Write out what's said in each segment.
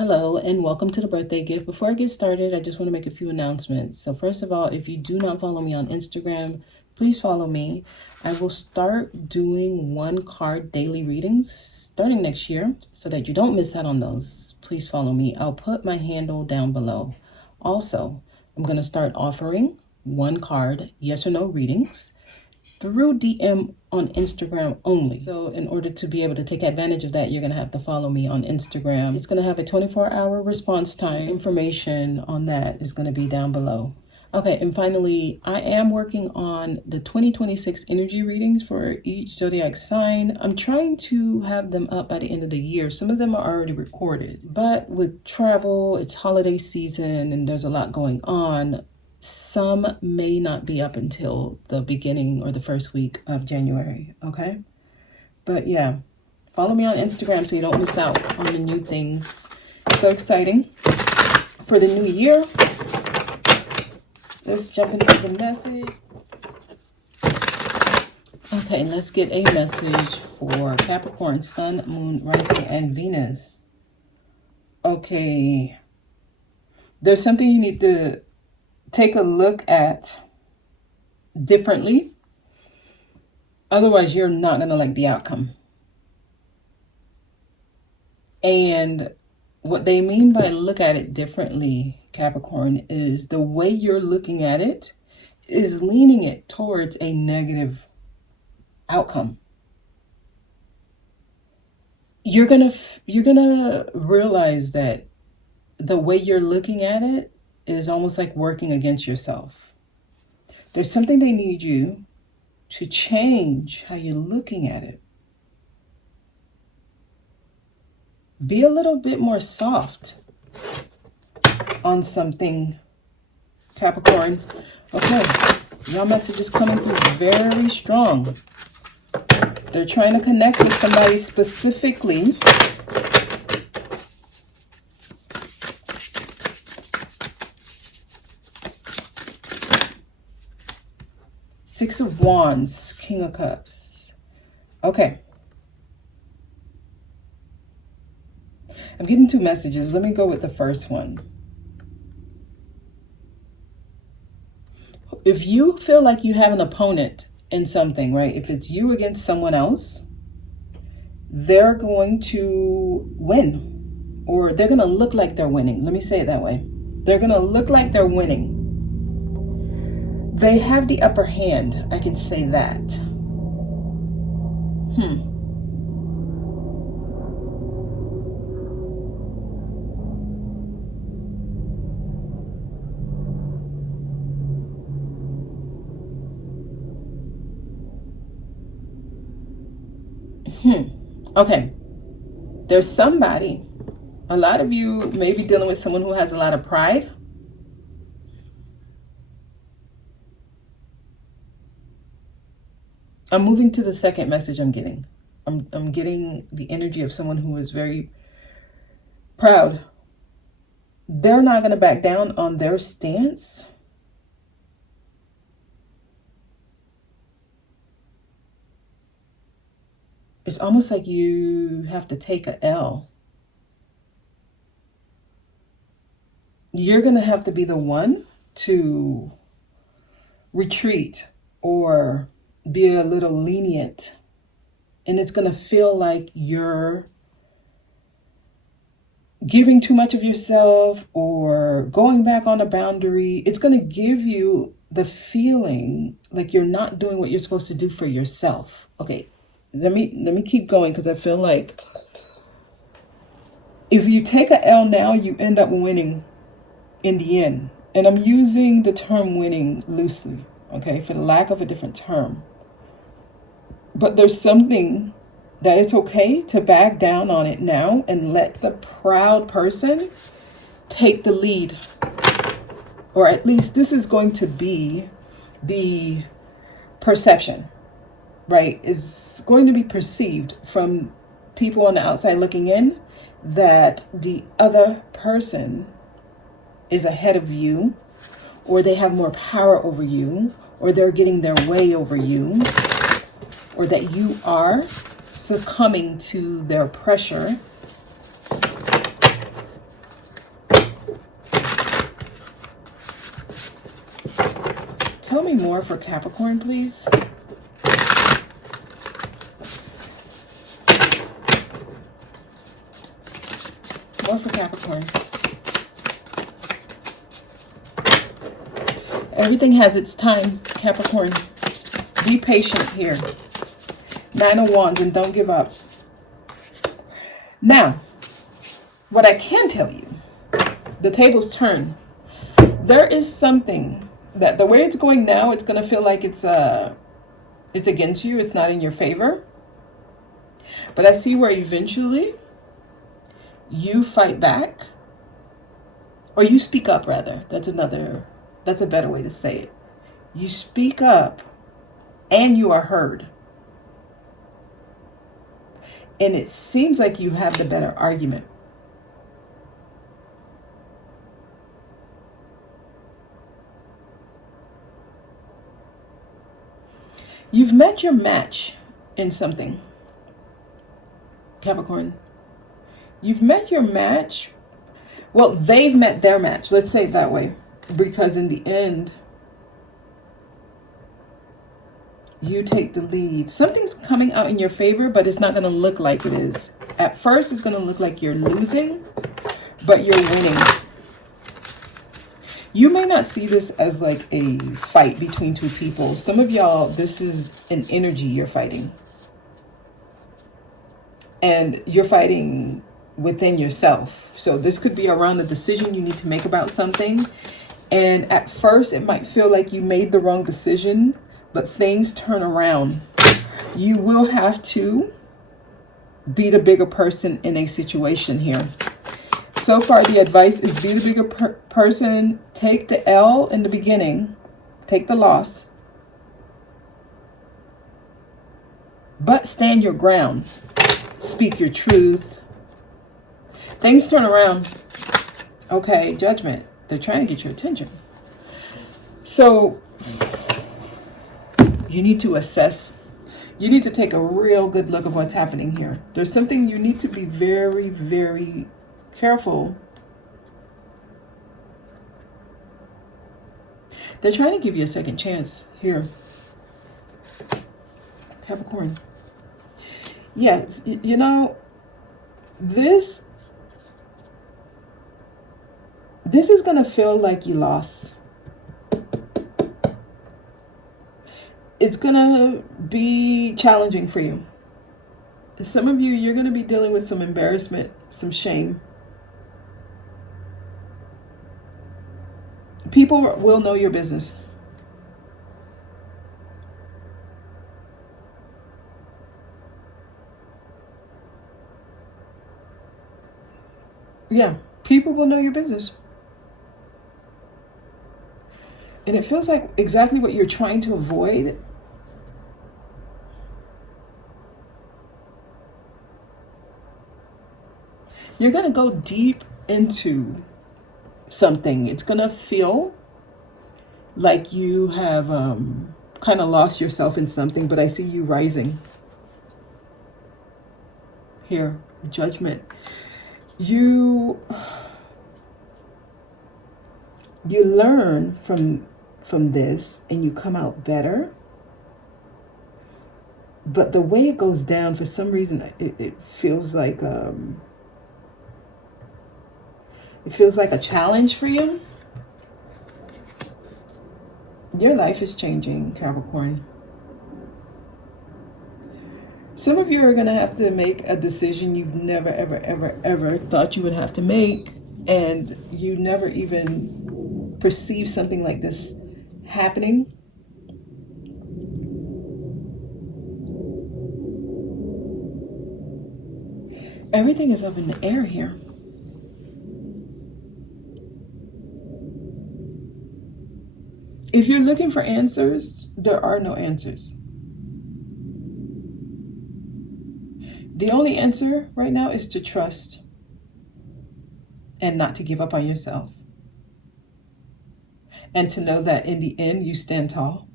Hello and welcome to the birthday gift. Before I get started, I just want to make a few announcements. So first of all, if you do not follow me on Instagram, please follow me. I will start doing one card daily readings starting next year so that you don't miss out on those. Please follow me. I'll put my handle down below. Also, I'm going to start offering one card yes or no readings through DM on Instagram only. So in order to be able to take advantage of that, you're going to have to follow me on Instagram. It's going to have a 24-hour response time. Information on that is going to be down below. Okay, and finally, I am working on the 2026 energy readings for each zodiac sign. I'm trying to have them up by the end of the year. Some of them are already recorded, but with travel, it's holiday season, and there's a lot going on. Some may not be up until the beginning or the first week of January, okay? But yeah, follow me on Instagram so you don't miss out on the new things. It's so exciting for the new year. Let's jump into the message. Okay, let's get a message for Capricorn, Sun, Moon, Rising, and Venus. Okay, there's something you need to take a look at differently. Otherwise, you're not going to like the outcome. And what they mean by look at it differently, Capricorn, is the way you're looking at it is leaning it towards a negative outcome. You're gonna realize that the way you're looking at it is almost like working against yourself. There's something they need you to change how you're looking at it. Be a little bit more soft on something, Capricorn. Okay, your message is coming through very strong. They're trying to connect with somebody specifically. Six of Wands, King of Cups. Okay. I'm getting two messages. Let me go with the first one. If you feel like you have an opponent in something, right? If it's you against someone else, they're going to win. Or they're going to look like they're winning. Let me say it that way. They're going to look like they're winning. They have the upper hand, I can say that. Okay. There's somebody, a lot of you may be dealing with someone who has a lot of pride. I'm moving to the second message I'm getting. I'm getting the energy of someone who is very proud. They're not going to back down on their stance. It's almost like you have to take an L. You're going to have to be the one to retreat or be a little lenient. And it's going to feel like you're giving too much of yourself or going back on a boundary. It's going to give you the feeling like you're not doing what you're supposed to do for yourself. Okay, let me keep going, because I feel like if you take a L now, you end up winning in the end. And I'm using the term winning loosely, okay, for the lack of a different term. But there's something that it's okay to back down on it now and let the proud person take the lead. Or at least this is going to be the perception, right? It's going to be perceived from people on the outside looking in that the other person is ahead of you, or they have more power over you, or they're getting their way over you, or that you are succumbing to their pressure. more for Capricorn, please? More for Capricorn. Everything has its time, Capricorn. Be patient here. 9 of Wands, and don't give up. Now, what I can tell you, the tables turn. There is something that the way it's going now, it's going to feel like it's against you. It's not in your favor. But I see where eventually you fight back, or you speak up rather. That's a better way to say it. You speak up and you are heard. And it seems like you have the better argument. You've met your match in something, Capricorn. You've met your match. Well, they've met their match. Let's say it that way. Because in the end, you take the lead. Something's coming out in your favor, but it's not going to look like it is. At first, it's going to look like you're losing, but you're winning. You may not see this as like a fight between two people. Some of y'all, this is an energy you're fighting. And you're fighting within yourself. So this could be around a decision you need to make about something. And at first, it might feel like you made the wrong decision, but things turn around. You will have to be the bigger person in a situation here. So far, the advice is be the bigger person. Take the L in the beginning. Take the loss. But stand your ground. Speak your truth. Things turn around. Okay, judgment. They're trying to get your attention. So you need to assess. You need to take a real good look at what's happening here. There's something you need to be very, very careful. They're trying to give you a second chance here, Capricorn. Yes, you know, this is going to feel like you lost. It's going to be challenging for you. Some of you, you're going to be dealing with some embarrassment, some shame. People will know your business. Yeah, people will know your business. And it feels like exactly what you're trying to avoid. You're going to go deep into something. It's going to feel like you have kind of lost yourself in something, but I see you rising. Here, judgment. You learn from this and you come out better. But the way it goes down, for some reason, it feels like a challenge for you. Your life is changing, Capricorn. Some of you are going to have to make a decision you've never, ever, ever, ever thought you would have to make. And you never even perceived something like this happening. Everything is up in the air here. If you're looking for answers, there are no answers. The only answer right now is to trust and not to give up on yourself. And to know that in the end, you stand tall.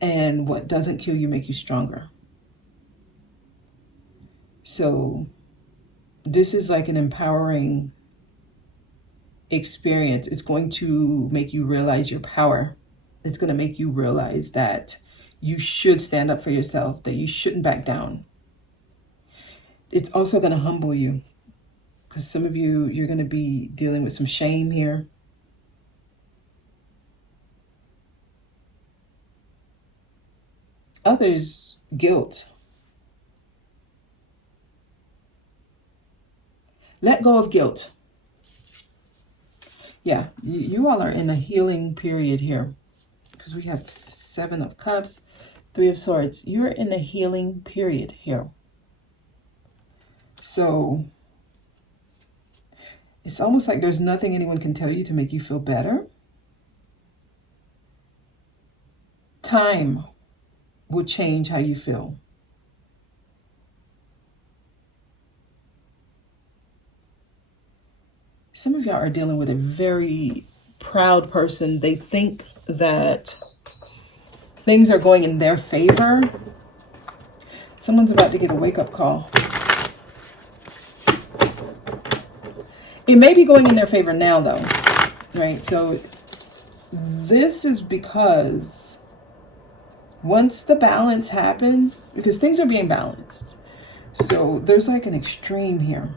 And what doesn't kill you make you stronger. So this is like an empowering experience. It's going to make you realize your power. It's going to make you realize that you should stand up for yourself, that you shouldn't back down. It's also going to humble you, because some of you, you're going to be dealing with some shame here. Others, guilt. Let go of guilt. Yeah, you all are in a healing period here, because we have 7 of Cups, 3 of Swords. You're in a healing period here. So it's almost like there's nothing anyone can tell you to make you feel better. Time will change how you feel. Some of y'all are dealing with a very proud person. They think that things are going in their favor. Someone's about to get a wake-up call. It may be going in their favor now, though, right? So this is because once the balance happens, because things are being balanced. So there's like an extreme here.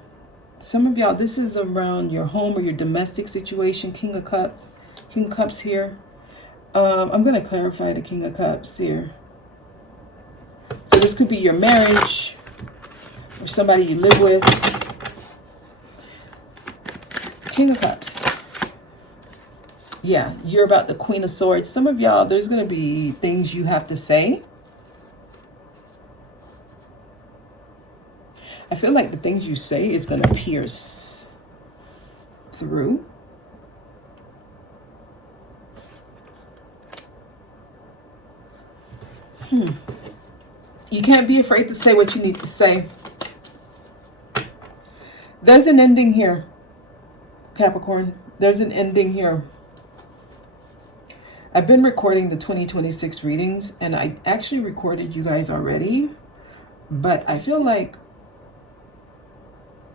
Some of y'all, this is around your home or your domestic situation. King of Cups. King of Cups here. I'm going to clarify the King of Cups here. So this could be your marriage or somebody you live with. King of Cups. Yeah, you're about the Queen of Swords. Some of y'all, there's going to be things you have to say. I feel like the things you say is going to pierce through. You can't be afraid to say what you need to say. There's an ending here, Capricorn. There's an ending here. I've been recording the 2026 readings, and I actually recorded you guys already, but I feel like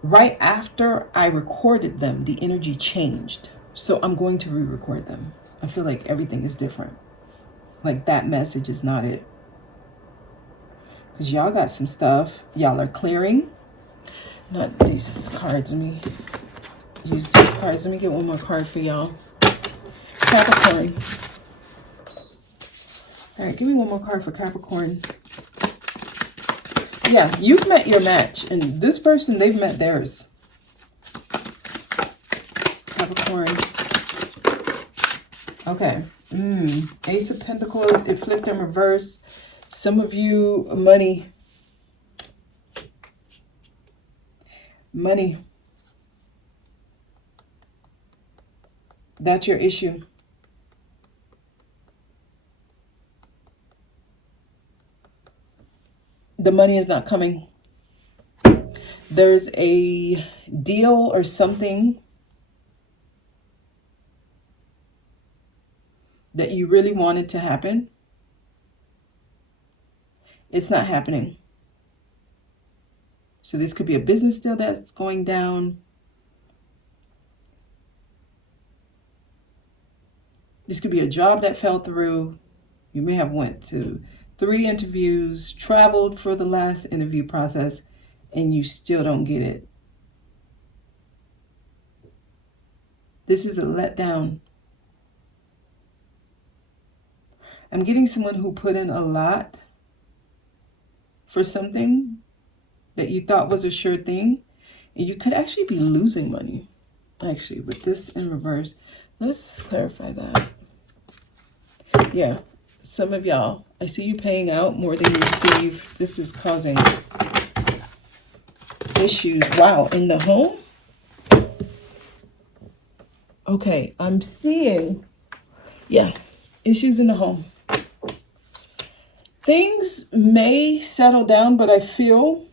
right after I recorded them, the energy changed. So I'm going to re-record them. I feel like everything is different. Like that message is not it. Because y'all got some stuff. Y'all are clearing. Not these cards. Let me use these cards. Let me get one more card for y'all. Capricorn. All right, give me one more card for Capricorn. Yeah, you've met your match, and this person, they've met theirs. Capricorn. Okay. Ace of Pentacles, it flipped in reverse. Some of you, money. Money. That's your issue. The money is not coming. There's a deal or something that you really wanted to happen. It's not happening. So this could be a business deal that's going down. This could be a job that fell through. You may have went to 3 interviews, traveled for the last interview process, and you still don't get it. This is a letdown. I'm getting someone who put in a lot for something that you thought was a sure thing, and you could actually be losing money. Actually, with this in reverse, let's clarify that. Yeah, some of y'all, I see you paying out more than you receive. This is causing issues. Wow, in the home? Okay, I'm seeing, yeah, issues in the home. Things may settle down, but I feel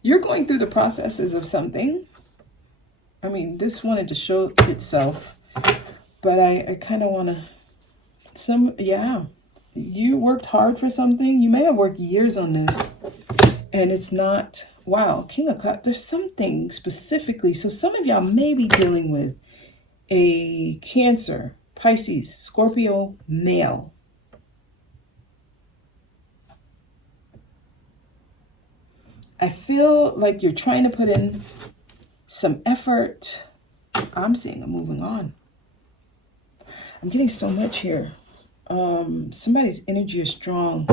you're going through the processes of something. I mean, this wanted to show itself, but I kind of want to, yeah. You worked hard for something. You may have worked years on this. And it's not, wow, King of Cups, there's something specifically. So some of y'all may be dealing with a Cancer, Pisces, Scorpio, male. I feel like you're trying to put in some effort. I'm seeing a moving on. I'm getting so much here. Somebody's energy is strong.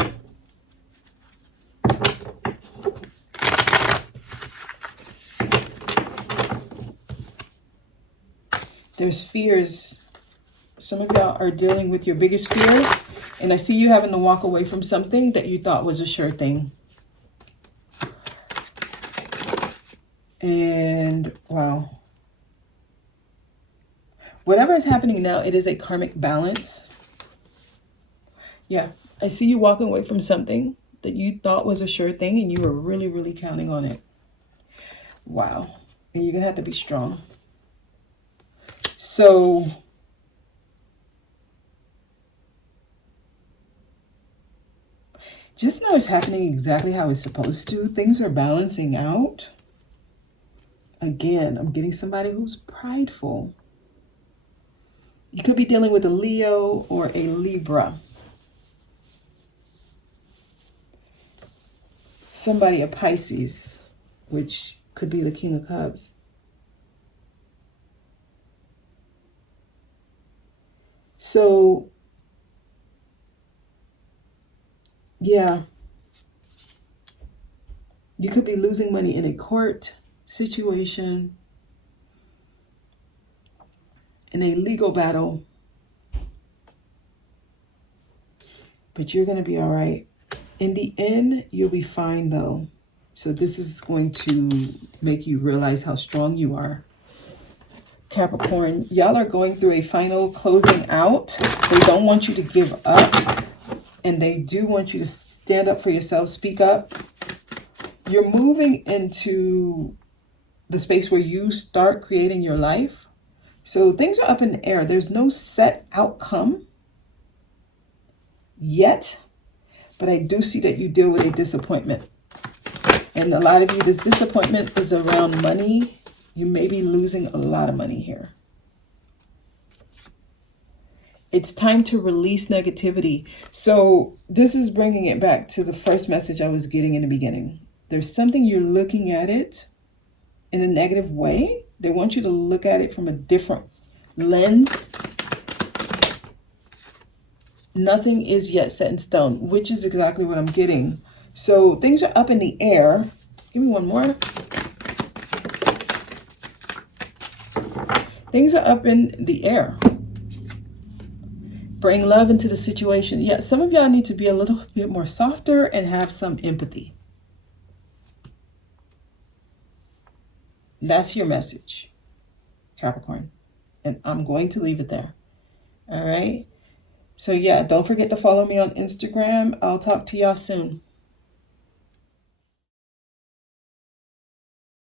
There's fears. Some of y'all are dealing with your biggest fear. And I see you having to walk away from something that you thought was a sure thing. And wow. Whatever is happening now, it is a karmic balance. Yeah, I see you walking away from something that you thought was a sure thing and you were really, really counting on it. Wow. And you're going to have to be strong. So just know it's happening exactly how it's supposed to. Things are balancing out. Again, I'm getting somebody who's prideful. You could be dealing with a Leo or a Libra. Somebody, a Pisces, which could be the King of Cups. So, yeah. You could be losing money in a court situation, in a legal battle. But you're going to be all right. In the end, you'll be fine though. So this is going to make you realize how strong you are. Capricorn, y'all are going through a final closing out. They don't want you to give up. And they do want you to stand up for yourself, speak up. You're moving into the space where you start creating your life. So things are up in the air. There's no set outcome yet. But I do see that you deal with a disappointment. And a lot of you, this disappointment is around money. You may be losing a lot of money here. It's time to release negativity. So this is bringing it back to the first message I was getting in the beginning. There's something you're looking at it in a negative way. They want you to look at it from a different lens. Nothing is yet set in stone, which is exactly what I'm getting. So things are up in the air. Give me one more. Things are up in the air. Bring love into the situation. Yeah, some of y'all need to be a little bit more softer and have some empathy. That's your message, Capricorn. And I'm going to leave it there. All right. So yeah, don't forget to follow me on Instagram. I'll talk to y'all soon.